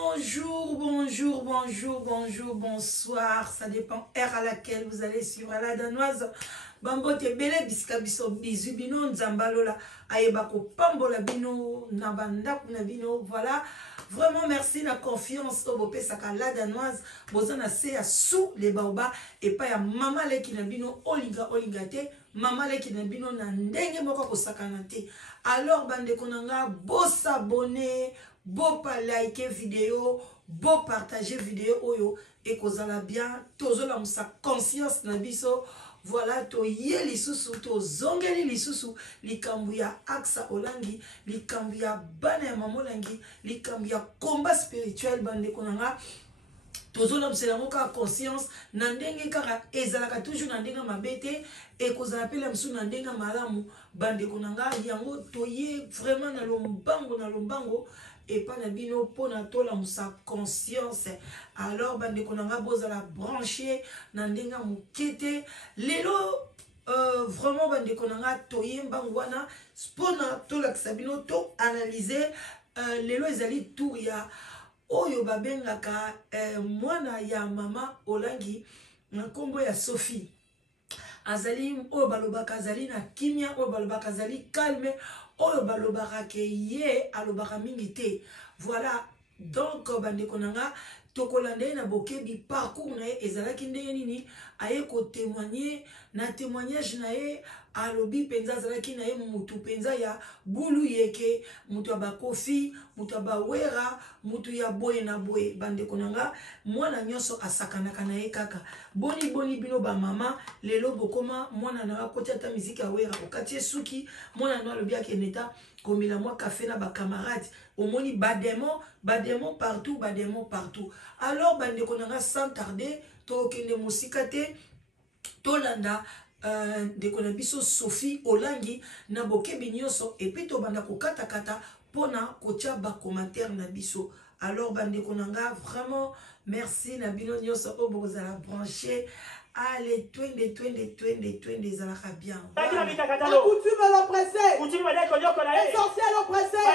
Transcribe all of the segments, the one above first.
Bonjour, bonjour, bonjour, bonjour, bonsoir. Ça dépend heure à laquelle vous allez suivre la danoise. Bambote bele biska biso bizu bino nzambalola ayebako pambola bino nabanda kuna bino. Voilà. Vraiment merci la confiance au bopé saka la danoise. Bozana se ya sous les baobas et pas ya mama le ki na bino oliga oligate. Mama le ki na bino na ndenge moko ko sakanate. Alors bande konanga beau s'abonner. Beau pas liker vidéo, beau partager vidéo oyo et kozala bien tozo la musa conscience na biso. Voilà to ye lisusu to zongeli lisusu likambu ya aksa olangi likambu ya bana ya mamolangi likambu ya combat spirituel bande konanga tozo la musa moka conscience na ndenge kaka ezalaka toujours na ndenge mabete et kozala pele musu na ndenge malamu bande konanga yango to ye vraiment na lombango et pas na bino pona tola musa conscience. Alors bande konanga bozala branché na ndenga mukete lelo vraiment bande konanga toyemba ngwana spona tola kisabino to analyser lelo ezali tour ya oyo babengaka mwana ya mama olangi na kombo ya Sophie azali oyo balobaka azali na kimia oyo balobaka azali calme oyo balobaka ke ye alobaka mingi te. Voilà donc bande konanga tokolande na bokebi parcours na ye ezalaki ndenge nini aye ko témoigner na témoignage na ye alobi penza azalaki na ye mutu penza ya bulu yeke mutu ya bakofi mutu ya bawera mutu ya boye na boye. Bande konanga mwana nyonso asakanaka na ye kaka boni bino ba mama lelo bokoma mwana na akoti ata miziki ya wera okati suki mwana na alobi akeneta komila mwa café na ba camarades omoni bademo partout. Alors bande konanga sans tarder to kende musika te tolanda de konabiso Sophie olangi na bokebi nyonso et puis to banda ko kata pona kotia ba commentaire na biso. Alors bande konanga vraiment merci na bino nyonso obozala branché. Allez, twende zalaka bien. Coutume l'oppressé. Essentiel oppressé. Quand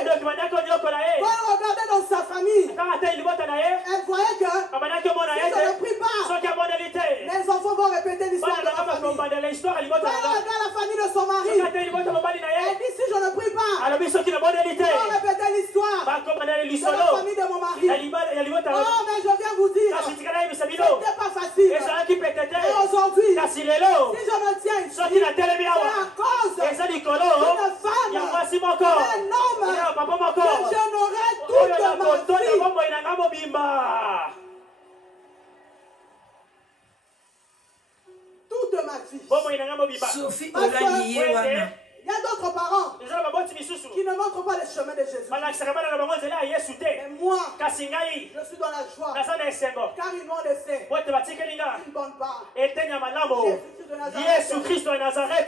regardait dans sa famille, elle voyait que si je ne prie pas, les enfants vont répéter l'histoire de la famille. Quand elle regarde la famille de son mari, elle dit si je ne prie pas, ils vont répéter l'histoire de la famille de mon mari. Oh, mais je viens vous dire, c'était pas facile. Et aujourd'hui, si je me tiens ici, c'est à cause d'une femme, d'un homme que j'honorais toute ma vie. Sophie olangi ye wana. Il y a d'autres parents qui ne montrent pas le chemin de Jésus. Mais moi, je suis dans la joie. Car ils m'ont laissé une bonne part. Jésus-Christ de Nazareth.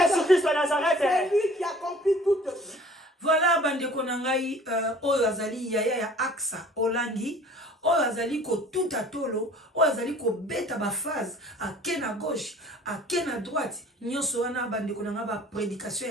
Jésus-Christ de Nazareth. C'est lui qui accomplit toute vie. Voilà bande konangai oyo azali yaya ya aksa olangi oyo azali ko tout atolo oyo azali ko beta ba phase à ken à gauche à ken à droite nyonso wana bande konanga ba prédication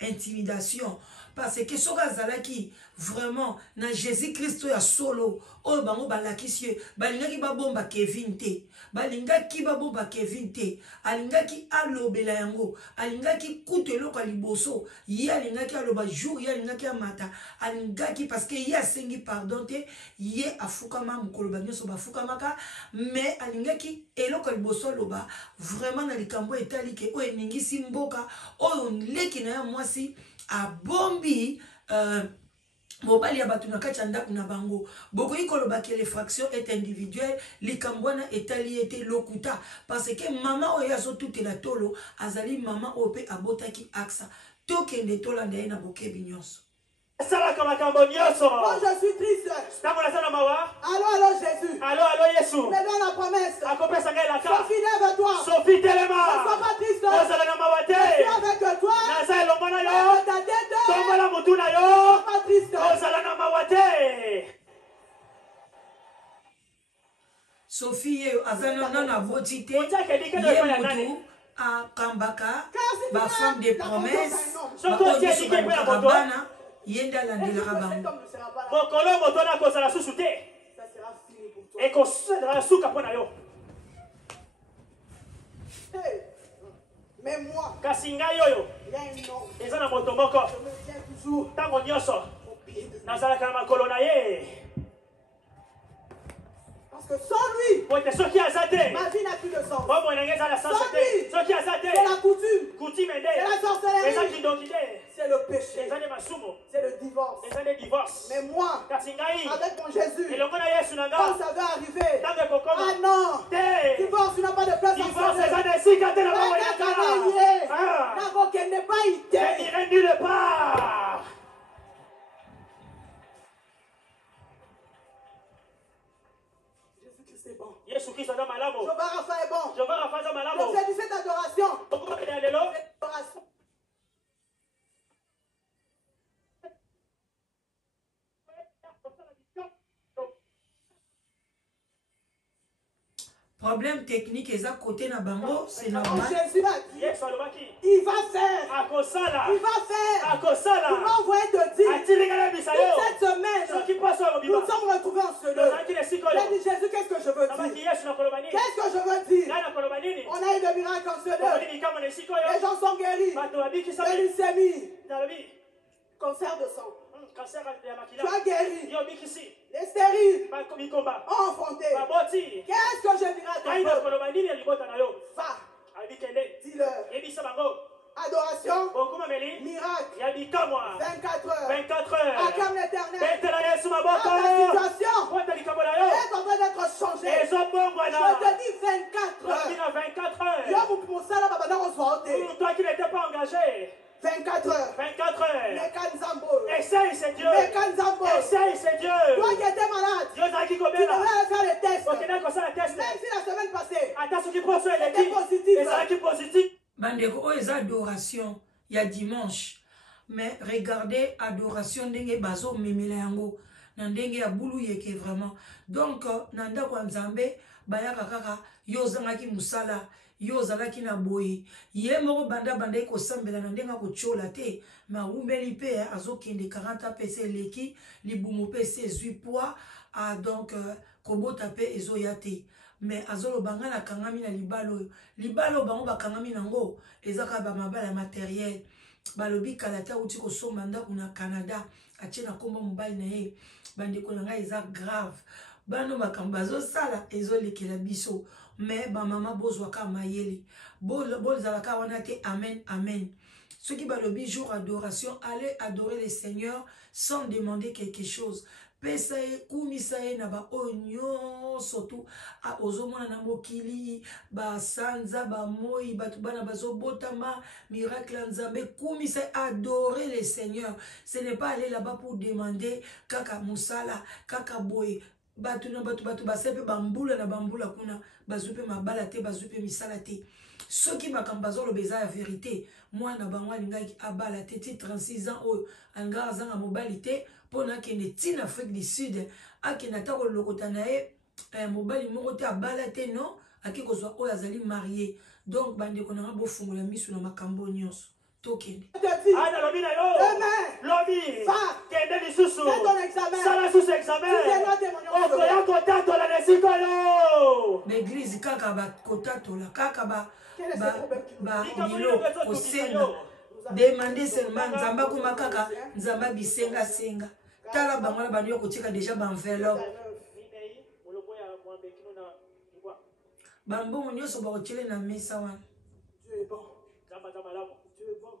intimidation parce que soka azalaki vraiment na Jésus-Christ ya solo oyo bango balakisi balingaki babomba Kevin te balingaki babomba Kevin te alingaki alobela yango alingaki kutelo kwa liboso ye alingaki aloba jour ye alingaki amata alingaki parce que ye asengi pardon te ye afukama mukolo banyoso bafukamaka mais alingaki eloko liboso aloba vraiment na likambo etalike oyo eningisi mboka oyo leki na ya mwasi abombi mobali ya batu na kati ya ndako na bango bokoki koloba ke les fractions est individuelle likambo wana etali ete lokuta parce que mama oyo azotutela tolo azali mama oyo mpe abotaki aksa tokende tolanda ye na bokebi nyonso. Quand je suis triste, allô Jésus, je me donne la promesse. Sophie, lève-toi. Sophie, ne sois pas triste. Je suis avec toi. Lève ta tête. Ne sois pas triste. Sophie azana nana botite ye mutu a kambaka ba femme de promesse ba oyo so ba bana Yenda landelaka bango. Mokolo motona kozala susu te. Ça sera fini pour toi. Et kosedra suka pona yo. Mais moi, kasi ngai oyo il y a un homme. eza na moto moko Je me tiens toujours ntango nyonso au pied de lui. nazalaka na makolo na ye. Parce que sans lui, po ete soki aza te ma vie n'a plus de sens. bomoi na ngai eza na sanse te. soki aza te C'est la coutume, kutime c'est nde la eza sorcellerie, kindongi te c'est le péché, eza nde masumu c'est le divorce. eza nde divorce. Mais moi, kasi ngai avec mon Jésus, elongo na yesu na quand nga ça va arriver, ntango ah ekokoma non, te divorce, tu n'as pas de place en divorce Dieu. eza na esika te na bomoi na nga. Ah, N'avons pas je idée. n'irai nulle part. Jésus-Christ est bon. Yesu Kristo aza malamu. Jehovah Rapha est bon. Jehova Rafa aza malamu. L'objet de cette adoration, okokende lelo cette adoration, Problème technique, ils à côté na bango, c'est quand normal. Jésus a dit, yesu alobaki il va faire, akosala il va faire. Il akosala m'a envoyé te dire, atilingana bisa yo toute cette semaine, soki poso ya nous mobima nous sommes retrouvés en ce lieu. tozalaki na esika J'ai oyo dit, Jésus, qu'est-ce que je veux nabaki dire? yesu nakoloba nini Qu'est-ce que je veux dire? ngai nakoloba nini On a eu des miracles en ce lieu. tomoni bikambo na esika Les oyo gens sont guéris. bato De babikisami leucémie, nalobi cancer de sang. kanser ya Tu makila as guéri. yo bikisi Les stériles bikomba ont enfanté. baboti Qu'est-ce que je dirais à ton ngai peuple? nakoloba nini ya libota na yo Va, alobi kende dis-leur. yebisa bango Adoration, bokumameli miracle, ya bikamwa 24 heures. 24 heures Acclame l'éternel. betela yesu Dans maboko ta situation kwata likambo na yo est en train d'être changée. Je ezobongwana te dis 24 heures. na 24 heures Yo mosala babanda kozwa te. toi qui n'étais pas engagé 24 heures. 24 heures Mekanzambo. essaye c'est Dieu Mekanzambo. essaye c'est Dieu Toi qui étais malade, Dieu ozalaki tu kobela devrais faire le test. okendaki kosala test Même si la semaine passée, ata soki poso eleki c'était positif. ezalaki positif Bandeko, oh, ils adoration, il y a dimanche. Mais regardez, adoration, ndenge bazo memela yango. Nandenge ya boulou yeke vraiment. Donc, nanda kwa nzambe, bayaka kaka, yo zangaki musala, yo zalaki na boye. Ye moko banda ko sambela nandenga ko chola te. Ma umbeli pe, azo kende 40 pc leki, libumu pe 18 poids. Ah, donc, kobota pe ezo yate. Mais azolo banga na kangami na libalo bango bakangami nango ezaka ba mabala matériel balobi kalata uti ko somba ndako na Canada atie na komba mobali na ye bandeko na ngai eza grave bano makambo azosala ezolekela biso mais ba mama bozwaka mayele bozalaka wana te amen amen. Ceux qui balobi jour adoration, allez adorer le Seigneur sans demander quelque chose. Pesaye kumisaye na ba onyo surtout a ozomona na mokili ba sanza ba moi batu bana bazobotama miracle nzambe kumisaye adorer le Seigneur. Ce n'est pas aller là-bas pour demander kaka musala kaka boy batu na batu basepe bambula na bambula kuna bazupe mabala te bazupe misala te. Ceux qui makambazo le beza la vérité moi na bangwa lingaki abala te 36 ans o anga zanga mobilité pona kende tin Afrique du Sud akena ta ko lokota na e mobali moko te abala te non aki ko zo o azali marié donc bande ko na bo fungola misu na makambo nyonso tokende ana lobi na yo lobi kende lisusu sala susu examen okoya kotatola na esika yo l'église kaka ba kotatola kaka ba bilo kosenga demander seulement nzamba kuma kaka nzamba bisenga senga tala bangola banyo kotika déjà ba enveloppe bambongo nyonso bakotile na mesa wana. Dieu est bon. Dieu est bon.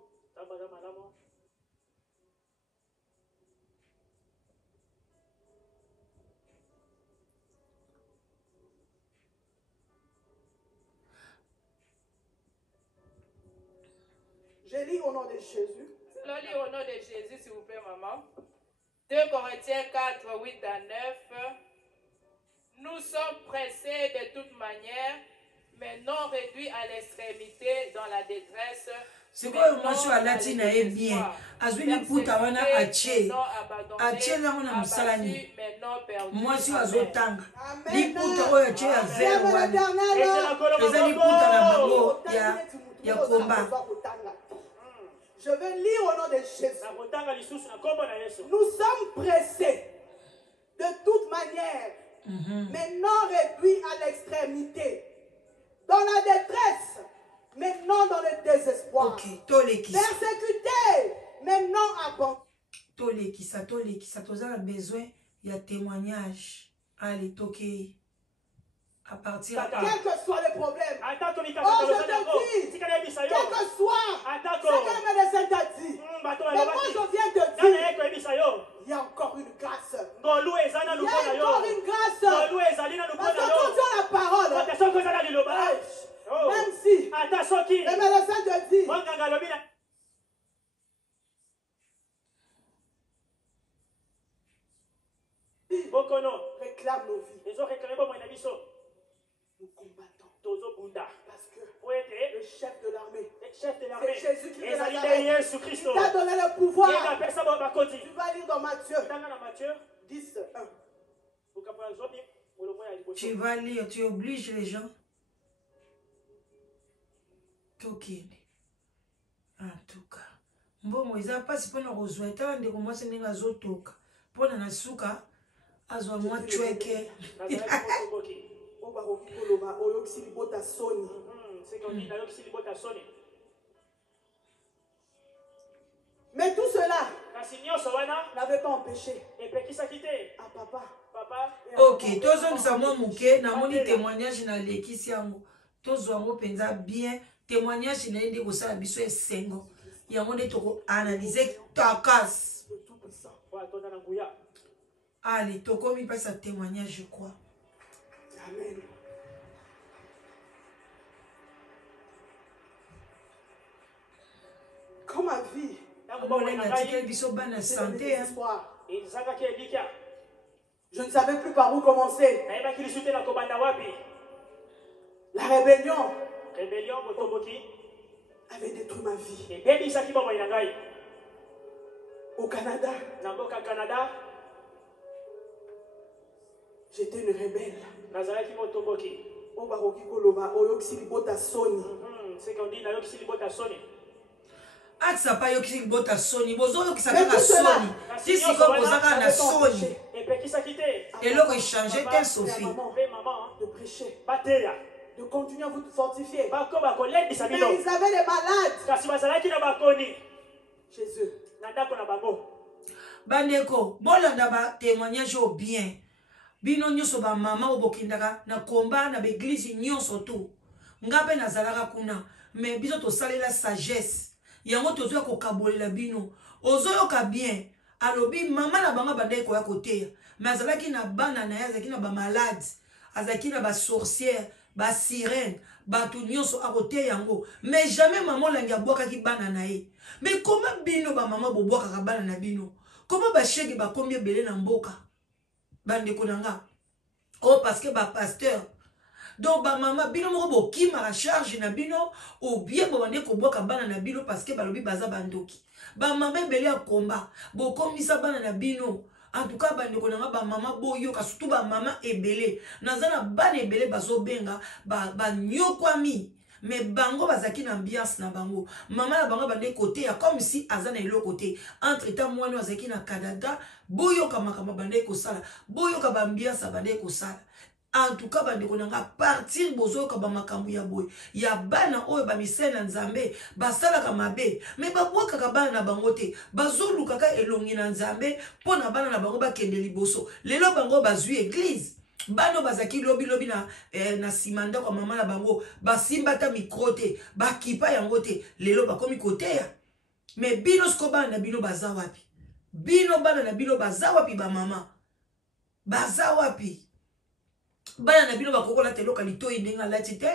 Je lis au nom de Jésus. Je lis au nom de Jésus, s'il vous plaît, maman. 2 Corinthiens 4, 8 à 9. Nous sommes pressés de toute manière, mais non réduits à l'extrémité dans la détresse. C'est quoi moi sur la latine est bien. Azuli puta wana ache. Ache na ona musalani. Moi sur azotanga. Li puta oyo ache ya ver wana. Ezali puta na bango ya komba. Je vais lire au nom de Jésus. Nous sommes pressés de toute manière, mais non réduits à l'extrémité. Dans la détresse, mais non dans le désespoir. Persécutés, mais non abandonnés. Tolekisa, tu as besoin, il y a témoignage. Allez, toquez. À partir de... Quel que soit le problème. Oh, je te dis. Quel que soit ce que le médecin t'a dit. Mais moi, je viens te dire. Il y a encore une grâce. Il y a encore une grâce. Parce que quand tu as la parole, même si le médecin te dit. Réclame nos vies. Nous combattons. Parce que le chef de l'armée, c'est Jésus qui est Nazareth. Il t'a donné le pouvoir. Tu vas lire dans Matthieu 10, 1. Tu vas lire, tu obliges les gens. Ok. En tout cas. Bon, ils n'ont pas si pour nous rejoindre. Tant de commencer à nous autres. Pour nous souka, azwa moi tueke. Mais tout cela n'avait pas empêché à papa. Ok, tous on ça moi mouké, na moni témoignage na lekisi yango. Tous on penza bien témoignage na indi ko sala biso esengo. Yango nde toko analyser takas. Allez, toko mi passe à témoignage je crois. Amen. Comme ma vie, je ne savais plus par où commencer. La rébellion avait détruit ma vie. Au Canada, j'étais une rebelle. Au Baroki Koloba, au Yoxilibota Sony. C'est qu'on dit Yoxilibota Sony. Ah, ça pas yoki bota Sony, bozo yoki ça na Sony. Si si comme bozaka na Sony. Et là, il changeait tel Sophie. De prêcher, de continuer à vous fortifier. Mais ils avaient des malades chez eux. Bandeko, bolanda ba témoignage au bien. Bino nyoso ba mama obokindaka na komba na l'église nyonso tout. Ngape na zalaka kuna, mais biso to salela sagesse. Yango tozo ko kabolela bino. Ozoyoka bien. Alobi mama na banga bandeko ya koteya. Mais azalaki na bana na yazaki na ba malade. Azaki na ba sorcière, ba sirène, ba tout nyonso akoteya yango. Mais jamais maman langi aboka ki bana na ye. Mais comment bino ba mama boboka ka bana na bino? Comment ba chege ba combien belé na mboka? Bandeko nanga. Oh parce que ba pasteur. Donc ba mama bino moko boki ma charge na bino ou bien bo bande ko boka bana na bino parce que balobi baza bandoki. Ba mama belé a combat. Bo komisa bana na bino. En tout cas bande ko nanga ba mama boyo ka surtout ba mama ebele. Nazana bana ebele bazo benga ba nyokwami. Mais bango bazaki na ambiance na bango. Mama na bango bande côté ya comme si azana elo côté. Entre temps moi no azaki na Canada, boyo ka makama bande ko sala. Boyo ka ba ambiance bande ko sala. En tout cas bande ko nanga partir bozo ka ba makambu ya boy. Ya bana oyo ba misena nzambe, basala ka mabe. Mais ba boka ka bana na bango te. Bazolu kaka elongi na nzambe pona bana na bango ba kende liboso. Lelo bango bazui église. Bano bazaki lobi na simanda kwa mama na bango basimba ta mikrote bakipa yango te lelo bakomi kote ya mais bino sko bana na bino baza wapi bino bana na bino baza wapi ba mama baza wapi bana na bino bakokola te loka litoi ndenga lati te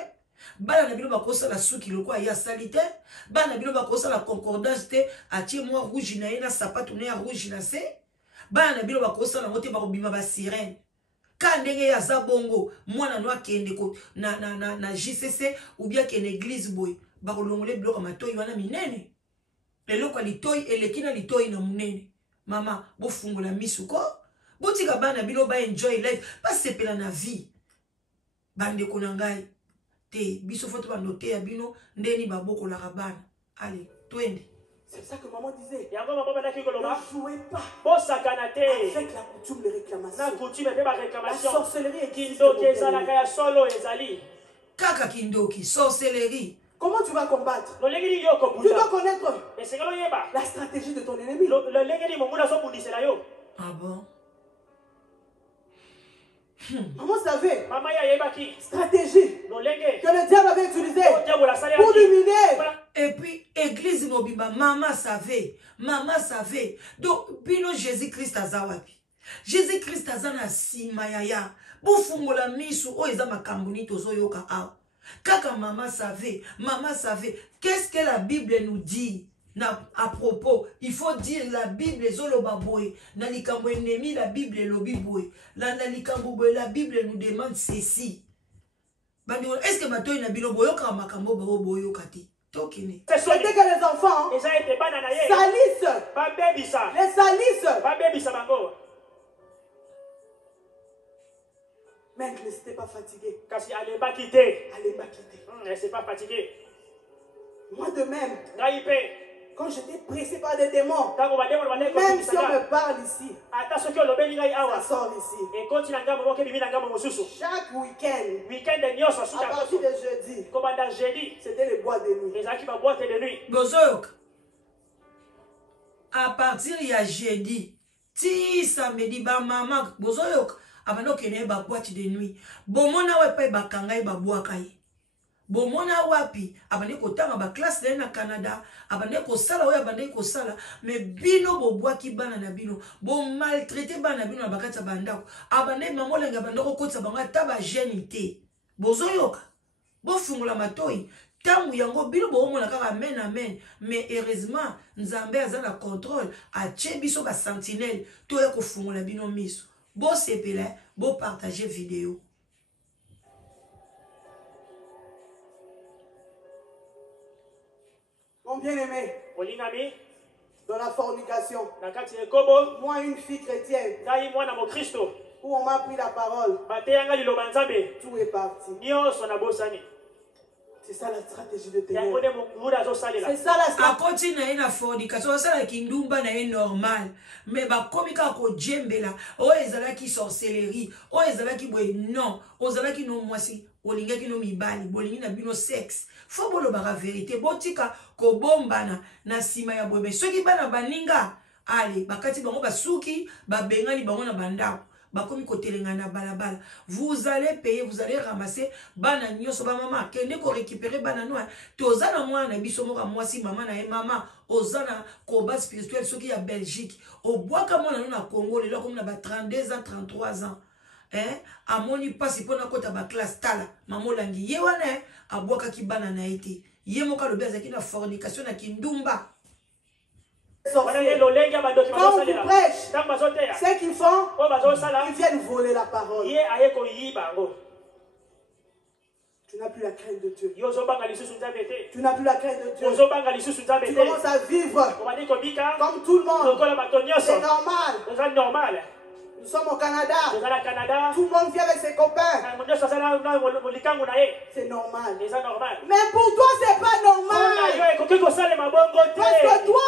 bana na bino bakosa la suki lokwa ya salite bana na bino bakosa la concordance te atie moi rouge na ina sapato na rouge na se bana na bino bakosa la mote bakobima ba sirène. Quand ndenge ya zabongo mwana no akende ko na JCC ou bien kene église boy ba kolongole bloka matoi wana minene eloko litoi elekina litoi na munene mama bo fungola misuko botika bana bino ba enjoy life pas sepela na vie bande ko ngai te biso foto ba noter ya bino ndeni ba bokola bana allez twende C'est ça que maman disait. Ne jouez pas avec la coutume de réclamation. La sorcellerie existe. Kaka kindoki, sorcellerie. Comment tu vas combattre? Tu dois connaître la stratégie de ton ennemi. Ah bon? Maman savait stratégie que le diable avait utilisée pour l'humilier. Et puis, église mobimba, maman savait. Donc, bino Jésus-Christ azawapi. Jésus-Christ azana si mayaya. Bufungola misu, o eza makambuni tozo yoka ao. Kaka maman savait. Qu'est-ce que la Bible nous dit? À propos, il faut dire la Bible zolobaboy, na likambo ennemi la Bible lobiboy. La likambo la Bible nous demande ceci. Est-ce que bato ina bino boyoka makambo ba boyoka te? Tokene. C'est que les enfants salissent. Les salissent. Mais elle n'était pas fatiguée. Elle n'est pas quittée. Elle ne s'est pas fatiguée. Moi de même. Quand j'étais pressé par des démons, même si on me parle ici, ça sort ici. Chaque week-end, à partir de jeudi, c'était les boîtes de nuit. Bozok, à partir de jeudi, ti samedi, ba maman, bozok, abano kene ba boîte de nuit. Bomona wepe ba kangai ba boakai. Bomona wapi abane kotanga ba classe na Canada abane ko sala oya abane ko sala mais bino bo boaki bana na bino bo maltraiter bana bino na bakata bandako abane mamolenga bandako kotsa banga taba jenité bozoyoka bo fungula matoi tamu yango bino bo mona kaka amen mais heureusement nzambe azana contrôle a biso ba sentinelle to ya ko fungula bino miso bo sepela bo partager vidéo. Mon bien-aimé, dans la fornication, moi une fille chrétienne, où on m'a pris la parole, tout est parti. C'est ça la stratégie de ténèbres. C'est ça la stratégie. A na fornication, ça la kindumba na normal. Mais ba komika ko djembela, o ezala ki sorcellerie, o ezala ki boy non, o ezala ki no mwasi, o linga ki no mibali, bolingi na bino sexe. Faut bolo ba vérité, botika ko bombana na sima ya boy. Mais ceux qui bana baninga, allez, bakati bango basuki, ba bengani bango na bandako. Vous allez payer, vous allez ramasser bana nyoso ba mama kende ko récupérer bana noa tozana mwana biso moka mwasi mama na ye mama ozana combat spirituel soki ya Belgique au bois comme on a Congo les comme na ba 32 ans 33 ans amoni pasi pona kota ba classe tala mama langi ye wana abwaka ki bana na été ye moka lo beza ki na fornication na kindumba. Quand on prêche, ce qu'ils font, ils viennent voler la parole. Tu n'as plus la crainte de Dieu. Tu n'as plus la crainte de Dieu. Tu commences à vivre comme tout le monde. C'est normal. Nous sommes au Canada. Tout le monde vient avec ses copains. C'est normal. Mais pour toi, c'est pas normal. Parce que toi,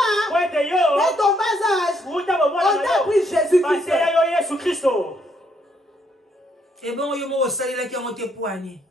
dès ton bas âge, on t'a pris Jésus-Christ. Et bon, yo salé qui ont été poignés.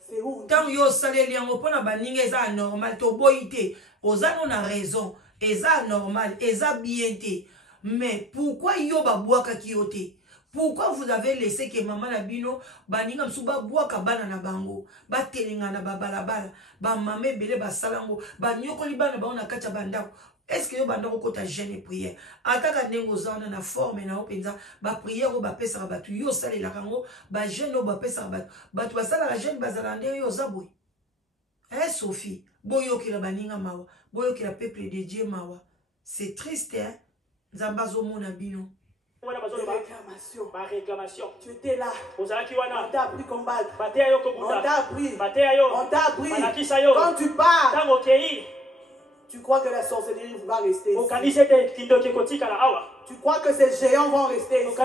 C'est où? Tant yo salé li en pona baninga eza normal to boité. Ozano na raison. Eza normal, eza bien té. Mais pourquoi yo ba boaka kiote? Pourquoi vous avez laissé que maman na bino baninga msuba boaka bana na bango ba telinga na babalabala ba mame belé ba salango ba nyokoli bana ba ona kacha bandako? Est-ce que yo bandako kota jeûne prière ataka ndengo zana na forme na openza ba prière o ba pesa batu yo sale la kango ba jeûne o ba pesa batu ba sala la jeûne bazala ndenge yo zabwe Sophie boyo ki la baninga mawa boyo ki la peuple de Dieu mawa. C'est triste hein. Zambazo mona bino. Réclamation. Tu étais là. On t'a appris combattre. On t'a appris. Quand tu pars, tu crois que la sorcellerie va rester ici. Tu crois que ces géants vont rester ici.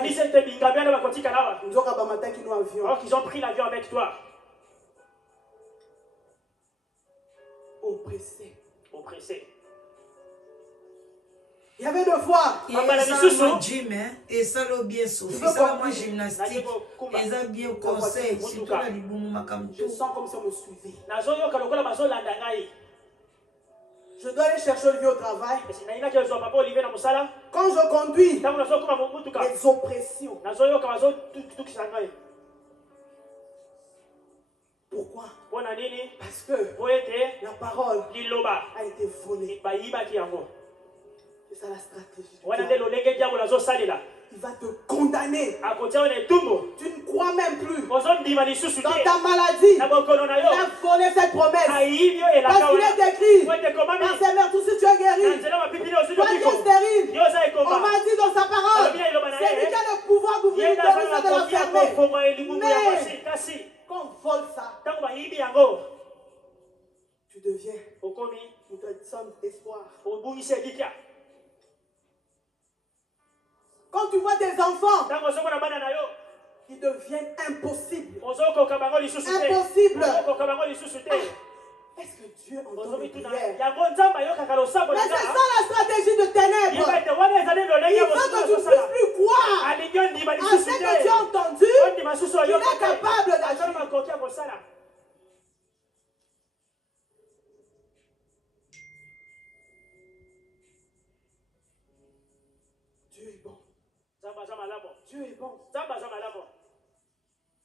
Alors qu'ils ont pris l'avion avec toi. Oppressé. Il y avait 2 fois. Et ça l'a bien sauvé. Ça moi gymnastique. Et ça bien conseil. Je sens comme si on me suivait. Je dois aller chercher Olivier au travail. Quand je conduis, les oppressions. Pourquoi? Parce que la parole a été volée. C'est ça la stratégie. Il va te condamner. Tu ne crois même plus. Dans ta maladie, il a volé cette promesse. Parce qu'il est écrit, par ses mères, tout si tu es guéri. Toi qui es stérile, on m'a dit dans sa parole, c'est lui qui a le pouvoir d'ouvrir une porte et de la fermer. Mais quand on vole ça, tu deviens une personne d'espoir. Quand tu vois des enfants qui deviennent impossibles. Impossibles. Est-ce que Dieu entend mes prières? Mais c'est ça la stratégie de ténèbres. Il faut que tu ne puisses plus croire à ce que tu as entendu. Il est capable d'agir. Dieu est bon. Dieu est bon.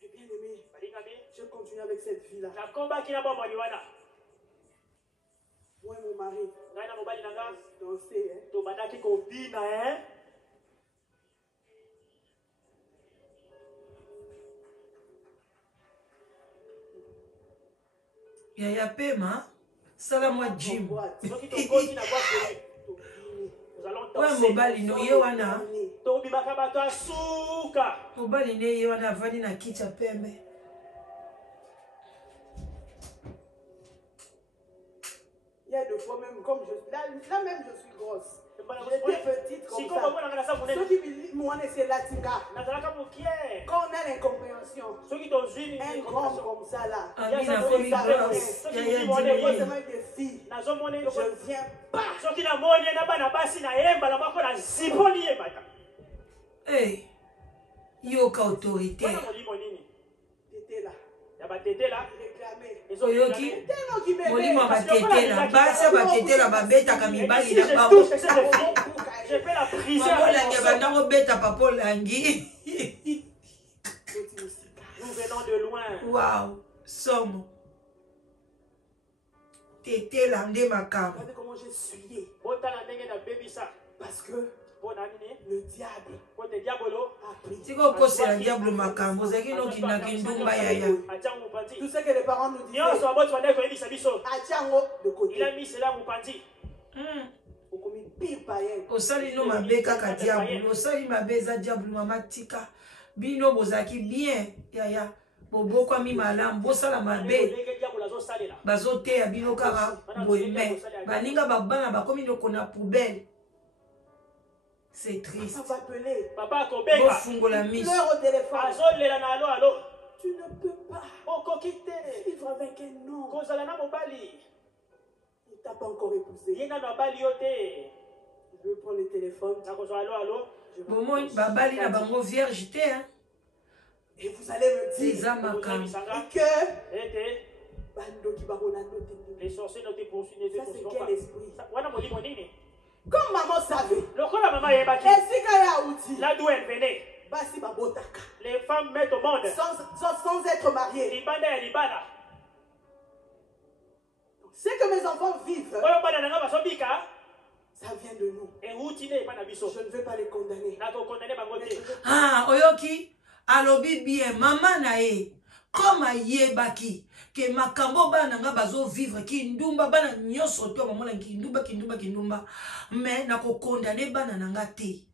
Mais bien aimé, je continue avec cette vie-là. Moi et mon mari, danser, hein. Yaya Pema, salamwa Jim. Ouais, mobali no ye wana. Mobali ne ye wana vani na kicha pembe. Il y a 2 fois même, comme là même je suis grosse. J'étais petite comme ça. Ceux qui m'ont c'est latinga. Quand on a l'incompréhension, un grand comme ça là. Il y a des grosses. Il y a des filles. Je viens pas. Hey, yoka autoritaire. T'étais là. Oyoki molimo batetela basa batetela babetaka mibali na bango papolangi abandango beta papolangi. Nous venons de loin. Wow, somo tetela nde makambo. Regardez comment j'ai suié. Parce que le diable a pris. Si vous posez le diable makambo, c'est qu'il nous n'a qu'une dumba yaya. Tout ce que les parents nous disaient, de côté. Il a mis cela au pandi. Osali no mabe kaka diable, osali mabe za diable mama tika. Bino bozaki bien yaya. Bobo kwa mi malam, bosala mabe. Bazote ya bino kaka boyme. Baninga babana bakomi no kona poubelle. C'est triste. Papa a coupé. La mise. Pleure au téléphone. Tu ne peux pas vivre avec un homme. Il t'a pas encore épousé. Je veux prendre le téléphone. Babali na bango vierge hein. Et vous allez me dire que les sorciers ne te poursuivent. Ça c'est quel esprit? Comme maman savait, là d'où elle venait, les femmes mettent au monde sans être mariées. Ce que mes enfants vivent, ça vient de nous. Je ne veux pas les condamner. Ah, oyoki, alobi bien, maman nae, comme ayebaki, que makambo bana nga bazo vivre ki ndumba bana nyoso to mamola ki ndumba mais na ko condamner bana nanga te.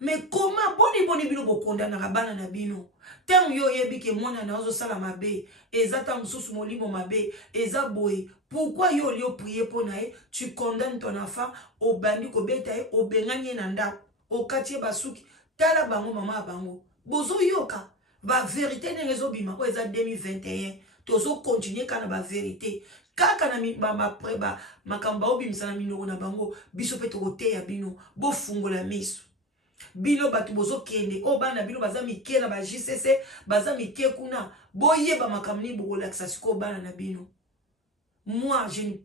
Mais comment boni bino bo condamner bana na bino? Tem yo yebi ke mona na ozo sala mabe, ezata mususu molimo mabe, eza boy. Pourquoi yo lio prier pour nae, tu condamnes ton enfant au bandi ko beta e au benganye na nda, au quartier basuki, tala bango mama bango. Bozo yoka, ba vérité ne rezo bima ko eza 2021. Tozo continuer kana ba vérité. kaka na makambo obimisa na minoko na bango biso pe tokoteya bino bofungola miso bino bato bozokende o bana bino baza mike na ba JCC baza mike kuna boyeba makambo nini bokolakisa sikoyo bana na bino. Moi, je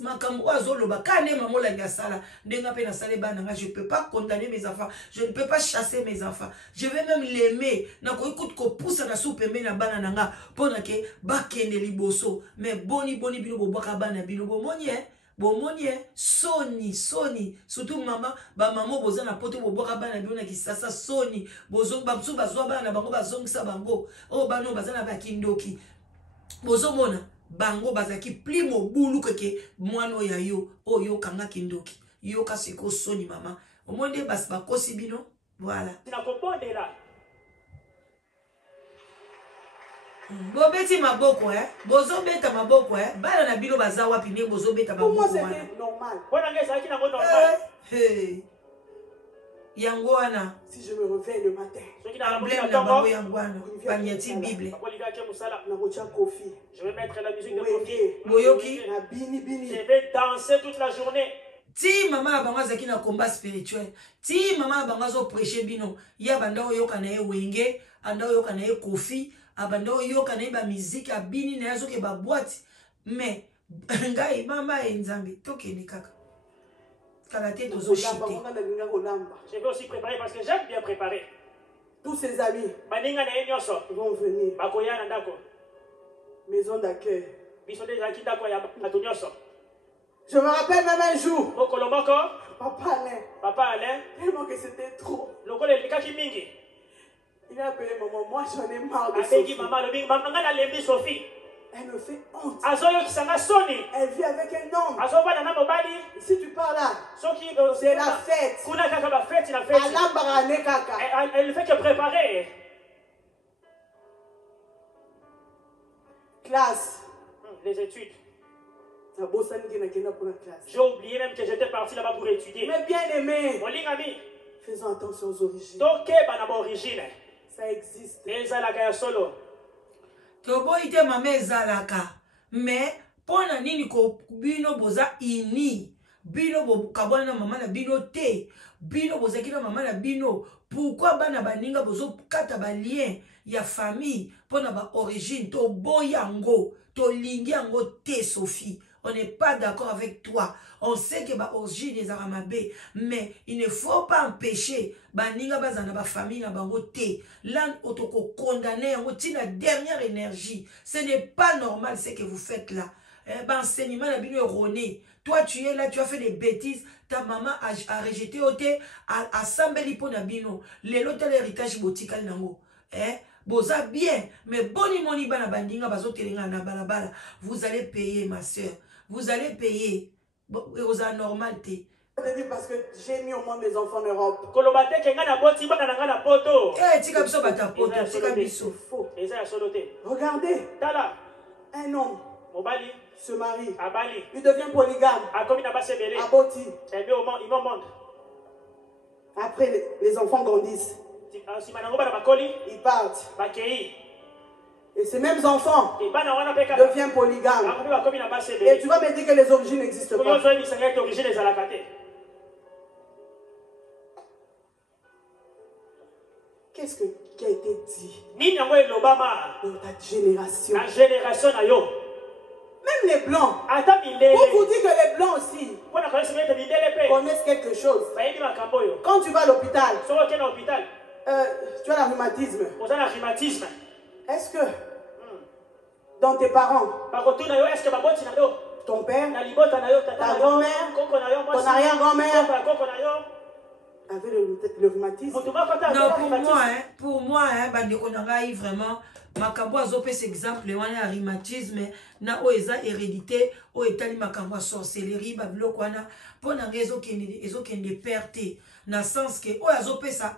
makambo azoloba kane mamolangi asala ndenga pe nasale bana, je ne peux pas condamner mes enfants, je ne peux pas chasser mes enfants, je vais même l'aimer na ko écoute ko poussa na soupe me na bana nanga pona ke bakende liboso mais boni bino bobaka bana bino bomoni soni surtout mama ba maman boza na poto boboka bana bino na kisasa soni bozo babsu bazwa bana bango bazongisa bango o bano bazana ba kindoki bozo mona bango bazaki pli mobulu keke mwano ya yo oyo kanga kindoki yo kasiko soni mama omonde bas bakosi bino voilà bobeti maboko bozo beta maboko bana na bino baza wapi ne bozo beta maboko pour moi c'était normal yango wana si je me réveille le matin emblème na bango yango wana banyati bible je vais mettre la musique de Kofi boyoki je vais danser toute la journée. Ti mama na bango azaki na combat spirituel ti mama na bango azo prêcher bino ya banda oyoka na ye wenge anda oyoka na ye Kofi abanda oyoka na ye ba musique abini na yazo ke ba boîte mais ngai mama enzambi tokeni kaka. Je vais aussi préparer parce que j'aime bien préparer. Tous ses amis vont venir. Maison d'accueil. Je me rappelle même un jour. Papa Alain. Tellement que c'était trop. Il a appelé maman. Moi j'en ai marre de Sophie. Elle me fait honte. Elle vit avec un homme. Si tu parles là, c'est la fête. Elle ne fait que préparer. Classe. Les études. J'ai oublié même que j'étais parti là-bas pour étudier. Mais bien aimé. Faisons attention aux origines. Ça existe. Tobo ite mame ezalaka mais pona nini ko bino boza ini bino bo kabwana na mama na bino te bino bozaki na mama na bino pourquoi bana baninga bozo kata ba lien ya famille pona ba origine to boyango to lingi yango te Sophie. On n'est pas d'accord avec toi. On sait que ba origine est aramabé, mais il ne faut pas empêcher baninga bazana ba famille na bango te. Là otoko condamner on tient la dernière énergie. Ce n'est pas normal ce que vous faites là. Ben enseignement na bino erroné. Toi tu es là, tu as fait des bêtises, ta maman a rejeté oté a sambeli po na bino. Lelo tel héritage botikal nango. Boza bien, mais boni moni bana bandinga bazotelinga na balabala. Vous allez payer ma soeur. Vous allez payer. Aux anormalités. Parce que j'ai mis au monde des enfants en Europe. Regardez. Un homme se marie. Il devient polygame. Aboti. Après, les enfants grandissent. Ils partent. Et ces mêmes enfants deviennent polygames. Et tu vas me dire que les origines n'existent pas. Qu'est-ce qui a été dit dans ta génération? Même les blancs. Pour vous dire que les blancs aussi connaissent quelque chose. Quand tu vas à l'hôpital, tu as le rhumatisme. Est-ce que dans tes parents, ton père, ta grand-mère, ton arrière-grand-mère avait le rhumatisme? Non, pour moi, bandeko nangai vraiment makambo azope cet exemple wana rhumatisme na oeza hérédité o etali makambo sorcellerie babiloko wana pona ngezo kende perte na sens que o azope sa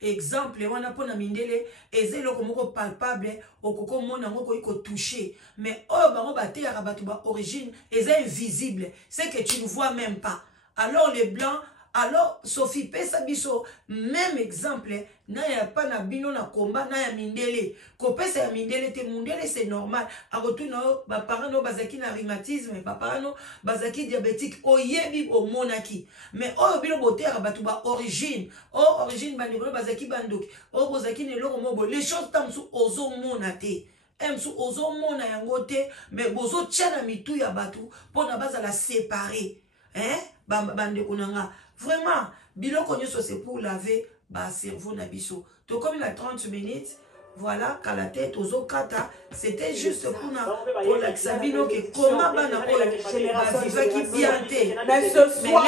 exemple wana pona mindele ezelo komoko palpable okoko mona ngoko iko toucher mais o bango bateyaka bato ba origine eza invisible c'est que tu ne vois même pas. Alors les blancs alors Sophie pesa biso même exemple na ya pa na bino na combat na ya mindele ko pesa ya mindele te mundele c'est normal a retourna ba parents no bazaki na rhumatisme ba parents no bazaki diabétique oyebi o monaki mais o bino botera batu ba origine bandi ko bazaki bandoki o bozaki ne loko mobo les choses tamsu ozo monate emsu ozo mona yango te mais bozo tchana mitu ya batu pona bazala séparer bande konanga vraiment biloko nyoso c'est pour laver ba cerveau na biso to comme la 30 minutes voilà qu'à la tête aux kata c'était juste pour la sabino que comment bana ba vivaki bien te mais ce soir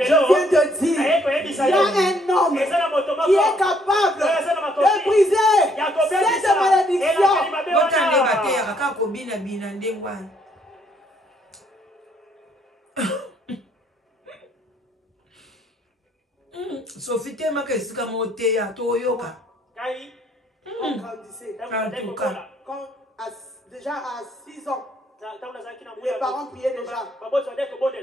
je viens te dire il y a un homme qui est capable de briser cette malédiction botande batera ka ko bina bina ndengwana Sophie te maka esika mote ya toyoka. On grandissait. Quand déjà à 6 ans, les parents priaient déjà. Il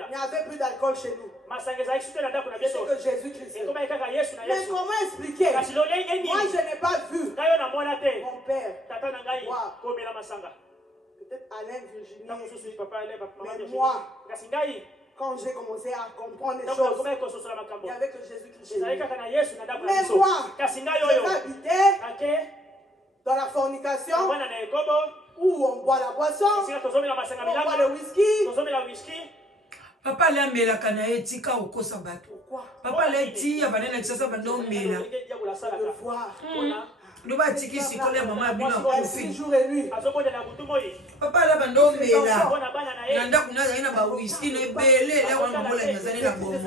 n'y avait plus d'alcool chez nous. C'était que Jésus-Christ. Mais comment expliquer? Moi, je n'ai pas vu mon père boire. Peut-être Alain, Virginie, mais moi, quand j'ai commencé à comprendre les choses, il n'y avait que Jésus-Christ. Mais moi, j'ai habité dans la fornication, où on boit la boisson, on boit le whisky. Papa l'a mela kana etika okosa bato. Papa l'a ti ya banana tsasa bando mela. Nous va tiki si kole maman bina kofi. Papa la bando mela. Nanda kuna za ina ba whisky no ebele la wana mola nyazani na bomo.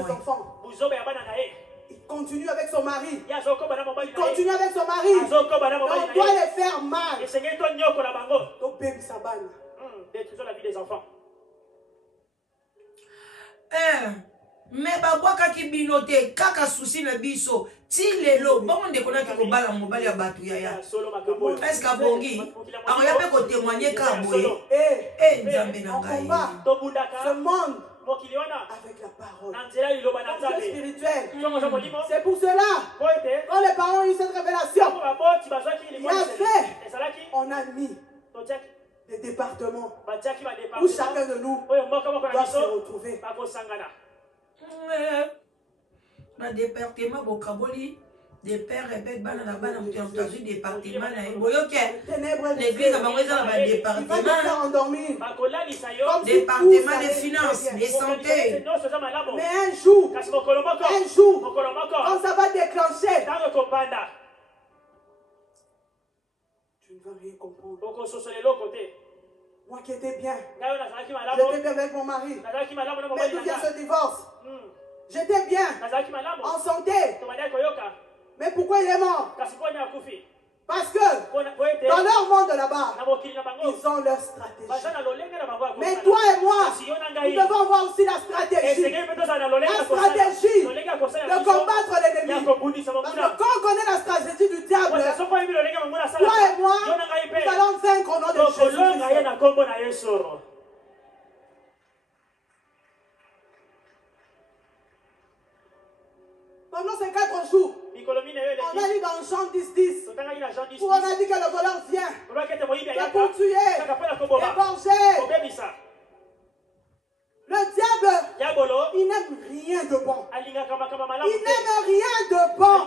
Il continue avec son mari. Il continue avec son mari. On doit les faire mal. Détruisons la vie des enfants. Mais babwaka ki binote kaka souci na biso ti lelo bongo ndeko na ki kobala mobali ya batu yaya est-ce que bongi amoya pe ko témoigner ka boye nzambe na ngai ce monde avec la parole c'est spirituel. C'est pour cela quand les parents ont eu cette révélation il a fait on a mis des départements où chacun de nous doit se retrouver. Na département bokaboli des pères répètent bana na bana mutu na tazu département na boyoke l'église na bango eza na ba département des finances des santé mais un jour quand ça va déclencher tu ne vas rien comprendre. Moi qui étais bien, j'étais bien avec mon mari, mais d'où vient ce divorce? J'étais bien, en santé, mais pourquoi il est mort? Parce que dans leur monde là-bas, ils ont leur stratégie. Mais toi et moi, nous devons avoir aussi la stratégie. La stratégie de combattre l'ennemi. Parce que quand on connaît la stratégie du diable, toi et moi, nous allons vaincre au nom de Jésus. Pendant ces 4 jours, on a lu dans Jean 10:10 où on a dit que le voleur vient pour tuer, égorger. Le diable, il n'aime rien de bon. Il n'aime rien de bon.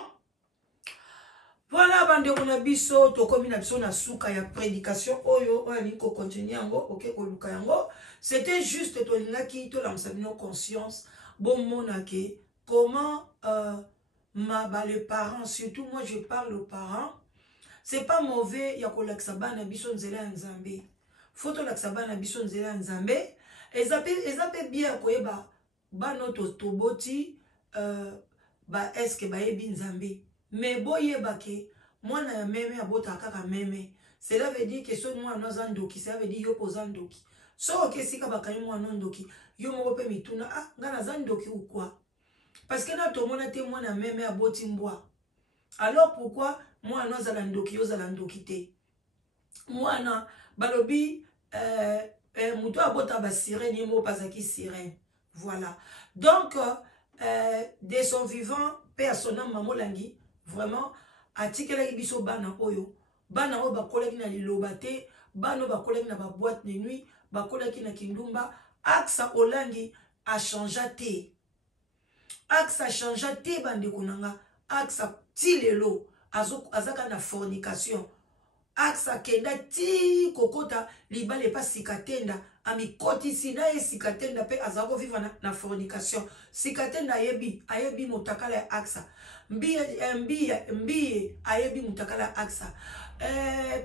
Voilà, bande on biso to komi na biso na suka ya prédication oyo ni ko continuer yango OK ko luka yango. C'était juste to lingaki to la msabino conscience bon monake comment les parents, surtout moi je parle aux parents, c'est pas mauvais ya ko laksaba na biso nzela nzambe. Photo laksaba na biso nzela nzambe. Ezape bien koyeba ba noto toboti ba eske ba yebi nzambe. Mais boyeba ke mwana ya meme abota kaka meme. Cela veut dire que so mwana zandoki, ça veut dire yo pozandoki. So ke sika bakani mwana ndoki, yo moko pe mituna ngana zandoki ou quoi? Parce que na tomona te mwana meme aboti mbwa. Alors pourquoi mwana ozala ndoki yo zala ndoki te? Mwana balobi muto abota ba sirène mo pasaki sirène. Voilà. Donc de son vivant, paix à son âme, Maman Langi, vraiment, atikela biso bana oyo, bana oyo bakolaki na lilobate, bana oyo bakolaki na ba boîte de nuit, bakolaki na kindumba, Axa Olangi a changé te. Axa a changé te bande kunanga, Axa tilelo, azaka na fornication. Axa kenda ti kokota libale pa sikatenda ami koti sina e sikatenda pe azako vivre na fornication sikatenda ayebi motakala ya Axa mbiye ayebi motakala Axa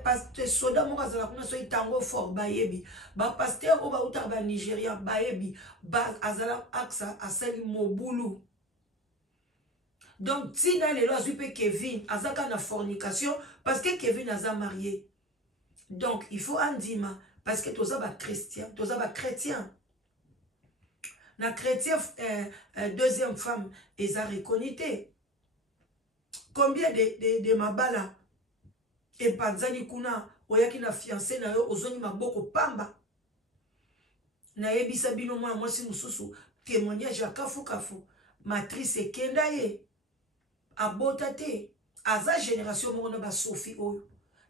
pasteur soda moko azala kuna so itango fort bayebi ba pasteur o ba uta ba Nigeria bayebi ba azala Axa asali mobulu. Donc, Tina lelo azui pe Kevin, azaka na fornication, parce que Kevin aza marié. Donc, il faut andima, parce que toza ba chrétien, toza ba chrétien. Na chrétien, deuxième femme, eza reconité. Combien de mabala, et panzani kuna, oyaki na fiancé na yo, ozoni maboko pamba. Na yebi sabino moi si mususu, témoignage ya kafu kafu, matrice kenda ye. Abotate aza génération mona ba Sophie oyo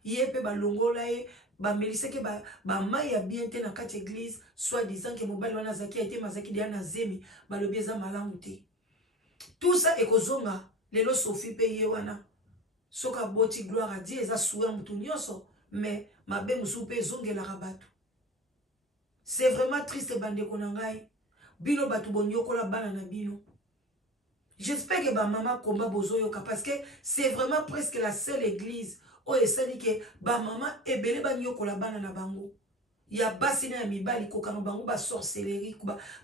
yepe ba longola ye ba meliseke ba mai ya bien te na kati église soit disant que mobali wana zaki été mazaki dia na zemi ba lobieza malamu te tout ça ekozonga lelo Sophie pe ye wana soka boti gloire à Dieu eza souhait mutu nyonso mais mabe musu pe zongela rabatu. C'est vraiment triste bande konangai bino batu bonyokola bana na bino. J'espère que ma maman combat bozoyoka parce que c'est vraiment presque la seule église où il s'est dit que ma maman est belé banyoko la bana na bango. Il y a basina ya mibali kokano bango ba sorcellerie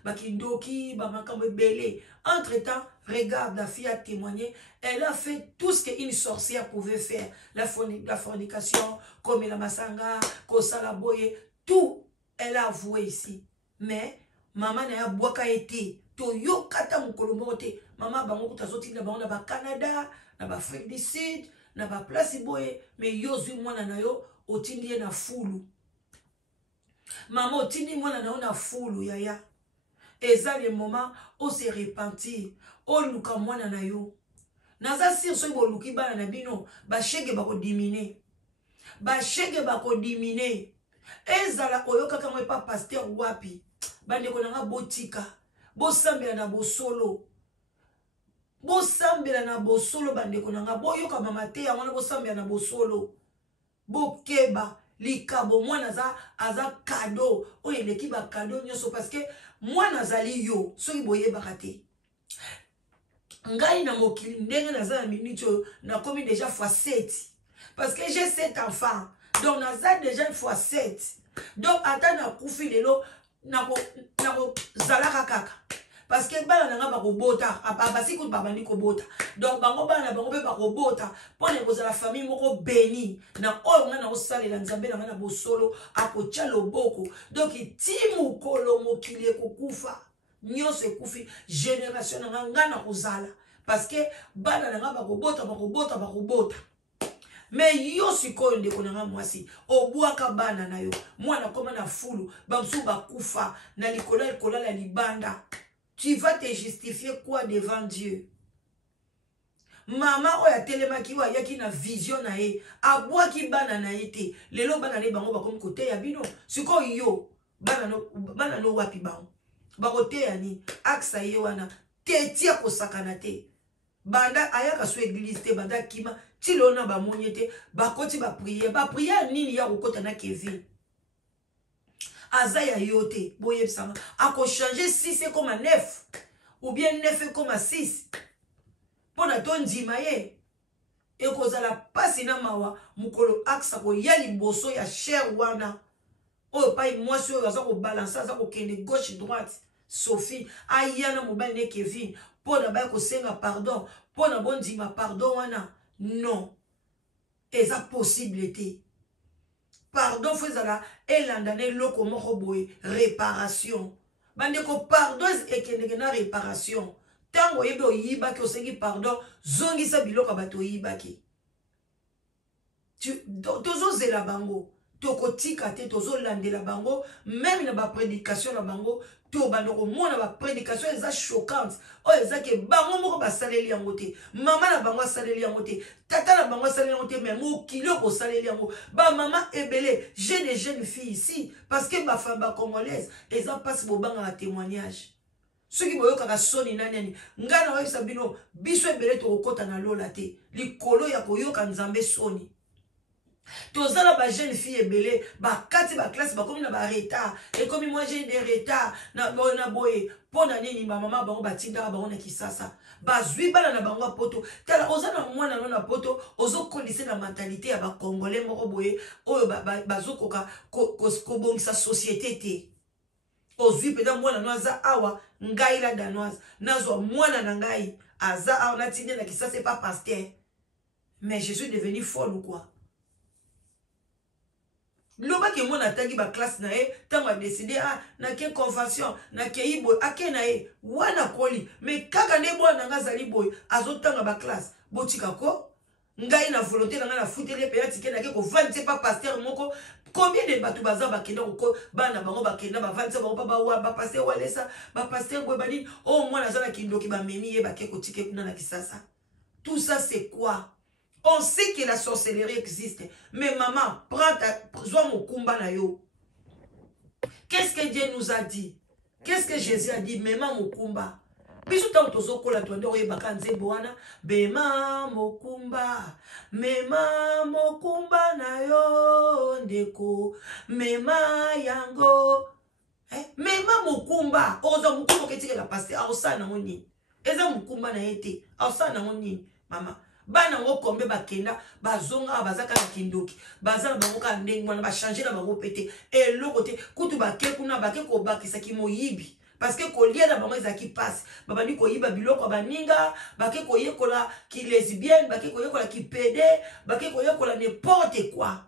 ba kindoki ba makambo belé. Entre-temps, regarde la fille a témoigné, elle a fait tout ce qu'une sorcière pouvait faire, la fornication, comme la masanga, kosala boye, tout elle a avoué ici. Mais maman n'a boaka été to yo kata mukolo te mama bango kutazoti na bango na ba Canada na ba Afrique du Sud na ba place boye mais yo zui mwana na yo otindi na fulu mama otindi mwana na yo na fulu yaya eza le moment o se repentir o luka mwana na yo naza sir so bo luki bana na bino ba shege ba ko diminer ezala oyoka kama pa pasteur wapi bande konanga botika bosambela na bosolo bande konanga boyoka mama te ya wana bosambela na bosolo bokeba likabo mwana aza cadeau oyo eleki ba cadeau nyonso parce que mwana azali yo soki boyebaka te ngai na mokili ndenge naza na minute oyo nakomi déjà fois 7 parce que j'ai 7 enfants donc naza déjà fois 7 donc ata nakufi lelo nako zalaka kaka parce que bana nanga bakobota basi ko babandi kobota donc bango bana bango pe bakobota pone ko la famille moko béni na oyo nga na osalela nzambe na na bosolo akocha loboko donc timu kolo mokili ekokufa nyonso ekufi génération nga na kozala parce que bana nanga bakobota mais yo sikoyo ndeko nanga mwasi obwaka bana na yo mwana koma na fulu bamsu bakufa na likola la libanda. Tu vas te justifier quoi devant Dieu? Maman oya telemaki wa yaki na vision na ye abwaki bana na ye te lelo bana ne bango bakomi kote ya bino sikoyo yo bana no wapi bango bakote ya ni aksa ye wana te tia kosakana te banda ayaka so église te banda kima tilona ba monyete bakoti ba prière nini ya kokota na Kevin azaya yote boye sanga ako changer 6,9 ou bien 9,6 pona tondima ye ekozala pasi na mawa mukolo aksa ko yali boso ya cher wana o pa mwasi oyo aza ko balancer aza ko kende gauche droite Sophie ayana mobali ne Kevin pona ba ko senga pardon pona bondima pardon wana non eza possibilité pardon faisala elandane loko moko boye réparation bande ko pardon ekendeke na réparation tango yebe oyibaki osengi pardon zongisa biloko bato oyibaki tozozela bango tokotika te tozolandela bango même na baprédication na bango tobanda komona baprédication eza choquante oyo eza ke bango moko basaleli yango te mama na bango asaleli yango te tata na bango asaleli yango te mais mokili oyo kosaleli yango bamama ebele j'ai des jeunes filles ici parce que bafemme bacongolaise eza mpasi bobangaka témoignage soki boyokaka soni nani ngai na oyebisa bino biso ebele tokokɔta na lola te likolo ya koyoka nzambe soni tozala ba jeune fille ebele bakati ba classe bakomi na ba retard ekomi moi j'ai des retards na boye pona nini ba mama bango batindaka bango na Kisasa bazwi bana na bango poto tala oza na mwana no na poto ozokolise na mentalité ya ba congolais moko boye oyo bazokoka kobongisa société te ozwi peda mwana no aza awa ngai la danoise nazwa mwana na ngai aza awa natinde na Kisasa c'est pas pasteur mais je suis devenue folle ou quoi. Loba ke mona tangi ba classe na e tango a décidé na ke convention na ke ibo ake na e wana koli mais kaka ne bwana nga zali boy azotanga ba classe botika ko ngai na volonté na nga na futeli pe atike na ke ko vante pas pasteur moko combien de batu baza bakenda ko bana bango bakenda ba vante bango pa ba pasteur walesa ba pasteur boy bani o mwana zana kindoki ba memi ye ba ke ko tike kuna na Kisasa. Tout ça c'est quoi? On sait que la sorcellerie existe. Mais maman, prends mon kumba na yo. Qu'est-ce que Dieu nous a dit? Qu'est-ce que Jésus a dit? Maman, mon kumba. Bisou tant tozo kola tuande oye bakanze boana. Bema mokumba. Mema mokumba na yo ndeko. Mema yango. Mema mokumba. Ozo mokumba ketike la passe. Aosa na ngoni. Eza mokumba na ete. Aosa na ngoni. Mama. Bana ngo kombe bakenda bazonga bazaka na kindoki bazana bango ka ndenge mwana ba changer na bango pété et l'autre côté kutu bake kuna bake ko bakisa ki moyibi parce que kolia na bango ezaki passe babandi ko yiba biloko baninga bake ko yekola ki lesbienne bake ko yekola ki pédé bake ko yekola n'importe quoi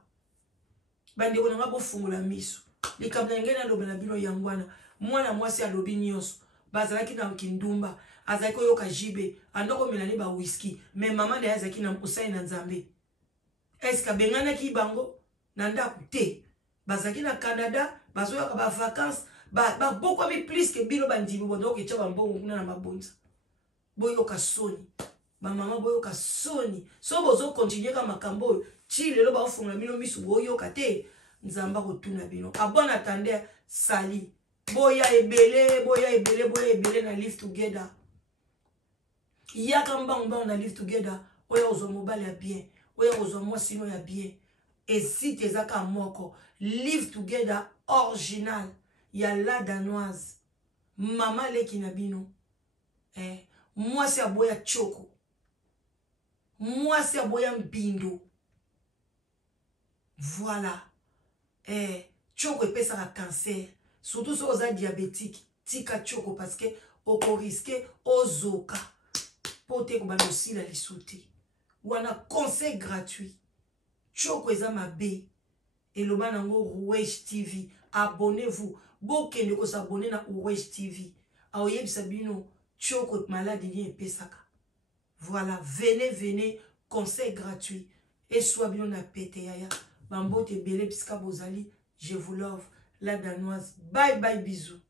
bandi ko nga bo fungula miso likamna ngena lobela bino yangwana mwana mwasi alobi nyonso bazalaki na kindumba azaki oyoka jibe andoko melani ba whisky mais maman de azaki na mposai na nzambe est-ce que bengana ki bango na ndaku te bazaki na Canada bazoyoka ba vacances ba beaucoup plus que bilo bandibi bondo ke tshaba mbongo kuna na mabonza boyoka soni ba mama boyoka soni so bozo continuer ka makambo chile lo ba ofunga bino misu boyoka te nzamba ko tuna bino abon attendre sali boya ebele na live together. Yaka mbanga on a live together. Oya ozo mobile ya bien. Oya ozo mwasino ya bien. Et si tezaka moko live together original ya la danoise. Mama leki na bino. Mwasi aboya choko. Mwasi aboya mbindo. Voilà. Choko epesa ka cancer. Surtout si vous êtes diabétique. Tika choko parce que oko risque ozoka. Pote ko banosi la lisouti. Wana conseil gratuit. Choko eza mabe. Et le banango Rouge TV. Abonnez-vous. Bokende ko s'abonner na Rouge TV. Aoyeb sabino. Choko malade ni pesaka. Voilà. Venez. Conseil gratuit. Et soit bien na pété yaya. Bambote bele piska bozali. Je vous love. La danoise. Bye bisous.